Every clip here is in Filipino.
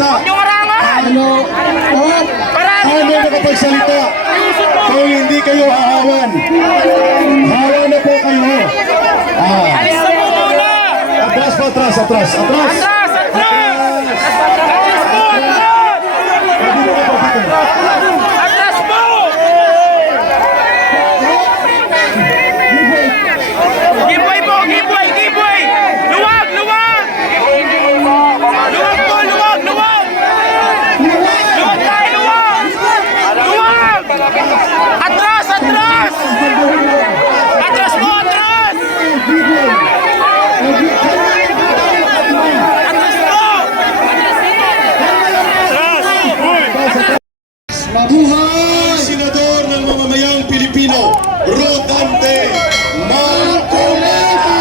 makapagsalita. Ano? At ano makapagsalita? Kung hindi kayo hahawan. Hawa na po kayo. Atras po, atras, atras, atras. Mabuhay! Senador ng mamamayang Pilipino, Rodante Marcoleta!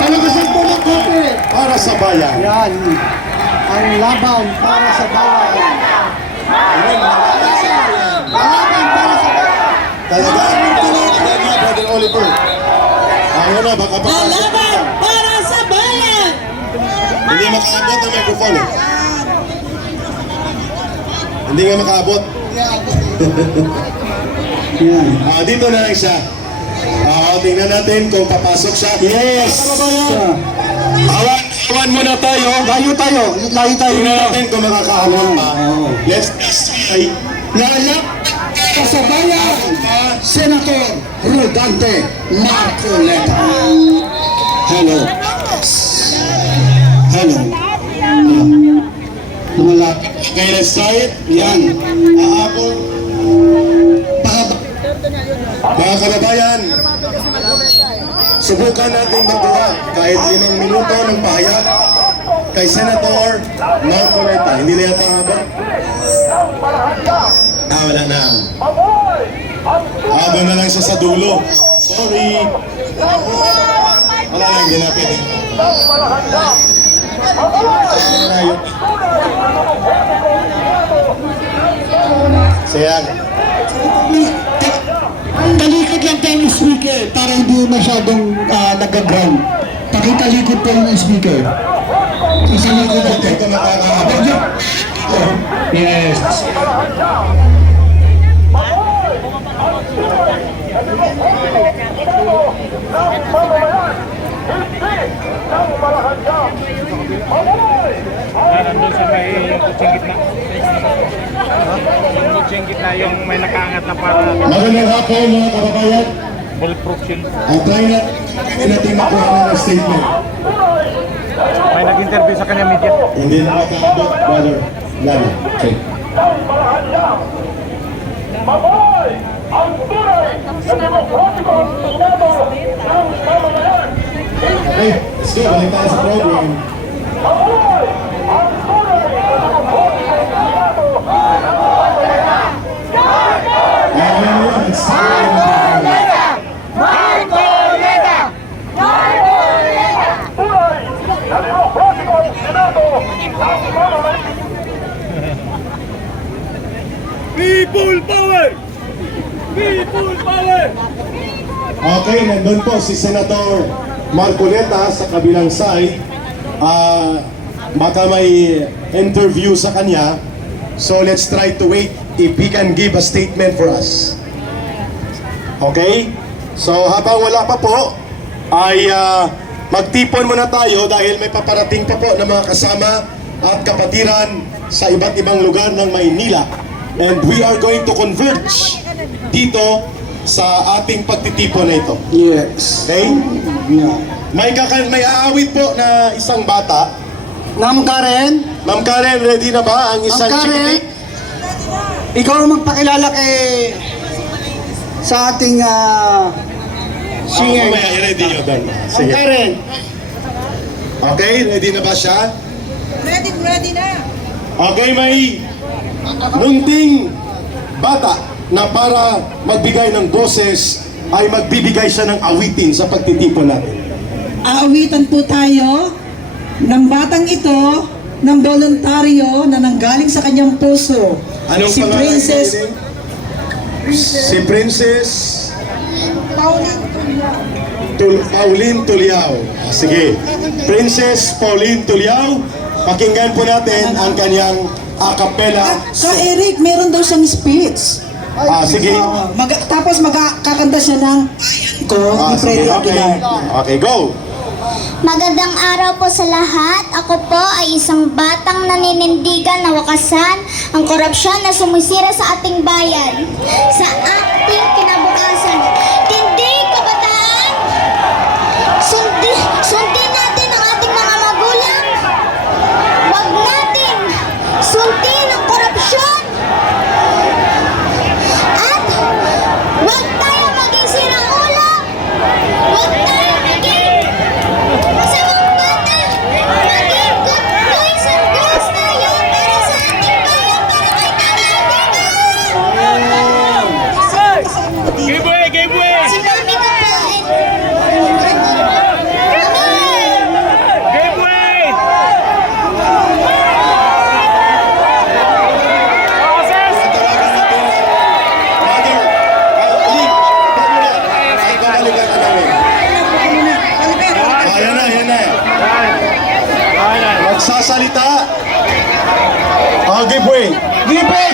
Palakasan po ng kote para sa bayan. Yan, ang laban para sa bayan. Laban para sa bayan. Talagang talaga niya, Brother Oliver. Ayaw na, baka Laban para sa bayan! hindi makaabot ng microphone eh. Hindi nga makaabot. Yan. Dito na lang siya. Tingnan natin kung papasok siya. Yes! Awan muna tayo. Layo tayo. Tingnan natin kung makakaabot pa. Let's try. Lalap sa bayan, Senator Rodante Marcoleta. Hello. Hello. Lumalapit. Okay, let's try it. Yan. Aabot. Mga kababayan, subukan natin magawa kahit 5 minuto ng pahayag kay Senator Marcoleta. Hindi na yata habang. Wala na. Habang na lang siya sa dulo. Sorry. Wala lang, ginapit. Sayang. Talikod lang tayo ng speaker para hindi masyadong nag-ground. Pakitalikod po yung speaker. Isalikod natin. Ito makakahabang. Yes. Nandun sa may kutsing gitna. Yung kutsing gitna yung may nakaangat na para Magandang hapon mga kababayan. bulletproof shield. Ang try natin makuha ng statement. May nag-interview sa kanya media. Hindi na makaabot, brother. Lalo. Okay. Mabuhay ang tunay na demokratikong Senado ng mamamayan! Okay, let's go. Balik tayo sa program. Mabuhay ang tunay na demokratikong Senado ng mamamayan! Ayan, it's time. Tunay na demokratikong Senado ng mamamayan! People power! People power! Okay, nandun po si Senator Marcoleta sa kabilang side. Baka may interview sa kanya. So let's try to wait if he can give a statement for us. Okay? So habang wala pa po, ay magtipon muna tayo dahil may paparating pa po ng mga kasama at kapatiran sa iba't ibang lugar ng Maynila. And we are going to converge dito sa ating pagtitipon na ito. Yes. Okay? Yeah. May aawit po na isang bata. Ma'am Karen, Ma'am Karen, ready na ba ang isang Ma'am Karen, chikitik? ikaw ang magpakilala sa ating singer. Mamaya, i-ready nyo doon. Ma'am Sige. Karen, Okay, ready na ba siya? Ready na. Okay, may munting bata na para magbigay ng boses ay magbibigay siya ng awitin sa pagtitipon natin. Aawitan po tayo ng batang ito ng voluntaryo na nanggaling sa kanyang puso. Anong Si pangalan Princess niya, si Princess Pauline Tulio. Pauline Tuliao. Sige. Princess Pauline Tuliao, pakinggan po natin ang kanyang a cappella. Ka Eric, meron daw siyang speech. Sige. Tapos magkakanta siya ng ko ni Freddy Okay. Aguilar. Okay, go. Magandang araw po sa lahat. Ako po ay isang batang naninindigan na wakasan ang korupsyon na sumisira sa ating bayan. Sa ating kinabukasan. Tindig kabataan! Sundin natin ang ating mga magulang. Huwag natin sundin ang korupsyon. At huwag tayo maging siraulo. Huwag tayo maging masamang bata. Maging good boys and girls tayo para sa ating bayan, para kay Tatay. Giveaway! Giveaway! Sinabi ko po Giveaway! Tawagan natin Mother Pauline. Ay, babalikan ka namin. Ayan na, yan na. Magsasalita. Giveaway. Giveaway!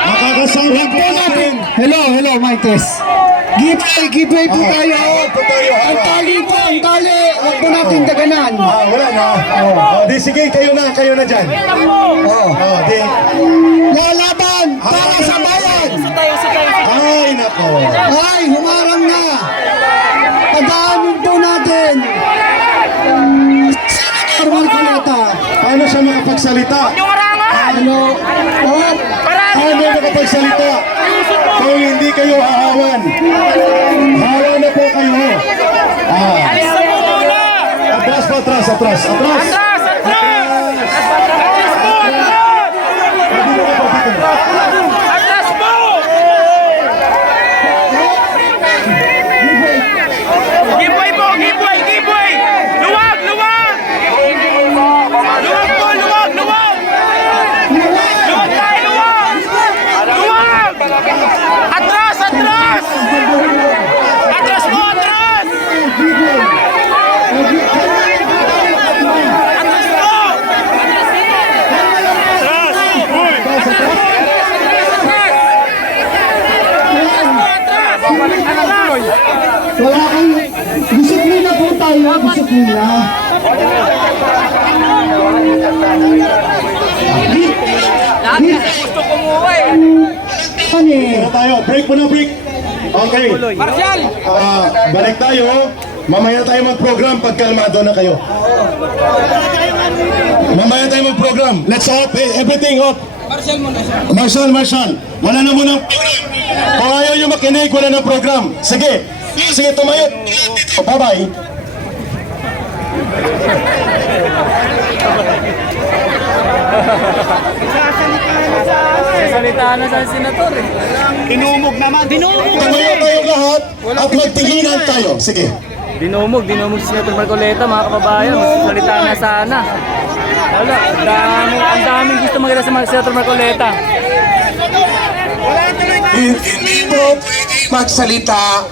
Makakasama po natin. Hello, Martes. Giveaway po tayo. Po tayo. Ang tali po, ang tali. Huwag po natin daganan. Wala na. Di sige, kayo na dyan. Di. Lalaban para sa bayan. Ay, nako. Ay, humarang na. Tandaanin po natin. Normal Kuleta. Paano siya makapagsalita? Ano? Oh, Paano makapagsalita? Kung hindi kayo hahawan. Hawa na po kayo. Atras pa, atras. Atras! Atras po! Giveaway po! Giveaway! Giveaway! Luwag! Luwag! Luwag po! Luwag! Luwag! Luwag tayo! Luwag! Luwag! Atras! Atras! Atras po! Atras! Atras po! wala kang disiplina po tayo. Disiplina. Gusto kumuwi! Ano eh? Ano tayo? Break muna, break. Okay. Marshal! Balik tayo. Mamaya tayo mag-program pag kalmado na kayo. Mamaya tayo mag-program. Let's off. Everything off. Marshal. Wala na muna program. Kung ayaw nyo makinig, wala na program. Sige. Sige, tumayot. Bye-bye. Salita na sa senator eh. Dinumog naman! Dinumog! Tumayo tayong lahat at magtinginan tayo. Sige. Dinumog si Senator Marcoleta, mga kababayan. Salita na sana. Wala, ang daming gusto maganda sa Senator Marcoleta. Hindi po magsalita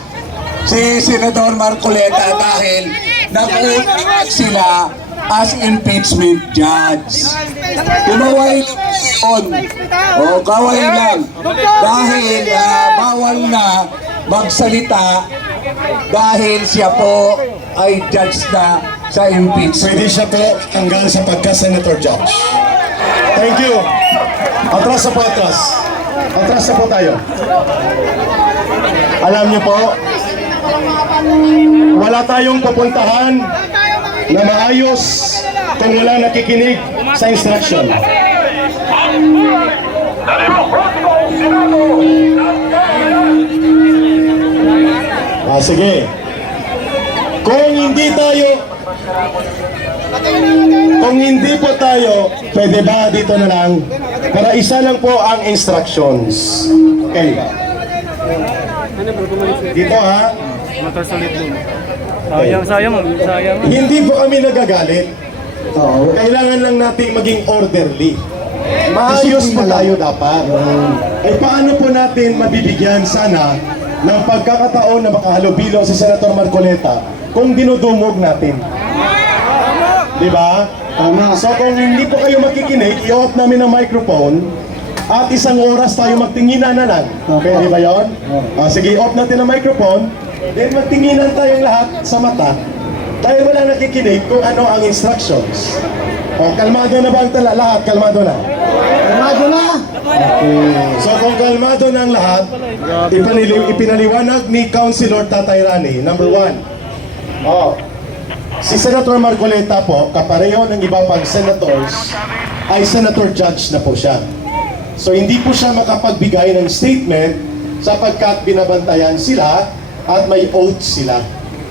si Senador Marcoleta dahil nag-utak sila as impeachment judge. Kumaway yun. O kaway lang. Dahil bawal na magsalita dahil siya po ay judge na sa impeachment. Pwede siya po tanggal sa pagka-senator judge. Thank you. Atras na po, atras. Atras na po tayo. Alam niyo po, wala tayong pupuntahan na maayos kung wala nakikinig sa instruction. Sige. Kung hindi po tayo, pwede ba dito na lang? Para isa lang po ang instructions. Okay. Dito ha. Motor solid mo. Sayang. Hindi po kami nagagalit. Kailangan lang natin maging orderly. Maayos po Disiplina lang. tayo dapat. Ay paano po natin mabibigyan sana ng pagkakataon na makahalubilo si Senator Marcoleta kung dinudumog natin? Di ba? Tama. So kung hindi po kayo makikinig, i-off namin ang microphone at 1 oras tayo magtinginan na lang. Okay, di ba yun? Sige, off natin ang microphone, then magtinginan tayong lahat sa mata. Tayo wala nakikinig kung ano ang instructions. O, kalmado na ba ang lahat? Kalmado na. Kalmado na. So kung kalmado na ang lahat, ipinaliwanag ni Councilor Tatay Rani, number 1. Si Senator Marcoleta po, kapareho ng iba pang senators, ay senator judge na po siya. So hindi po siya makapagbigay ng statement sapagkat binabantayan sila at may oath sila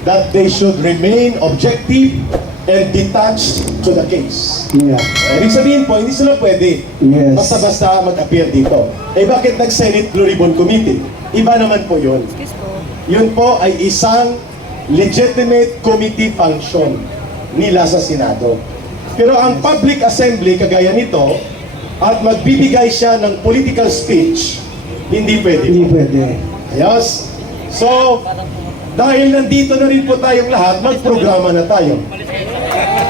that they should remain objective and detached to the case. Yeah. Ibig sabihin po, hindi sila pwede Yes. basta-basta mag-appear dito. Eh bakit nag-Senate Blue Ribbon Committee? Iba naman po yun. Yun po ay isang legitimate committee function nila sa Senado. Pero ang public assembly kagaya nito at magbibigay siya ng political speech, hindi pwede. Hindi pwede. Ayos? So, dahil nandito na rin po tayong lahat, magprograma na tayo.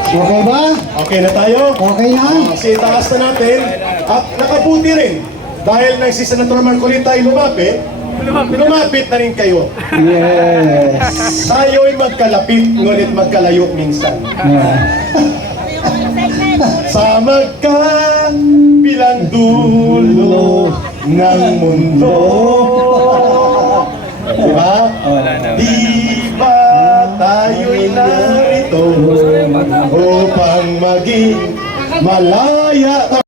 Okay ba? Okay na tayo? Okay na? Kasi itaas na natin at nakabuti rin. Dahil na si Senator Marcoleta ay lumapit na rin kayo. Yes. Tayo'y magkalapit, ngunit magkalayo minsan. Sa magkabilang dulo ng mundo. Diba? Di ba tayo'y narito upang maging malaya?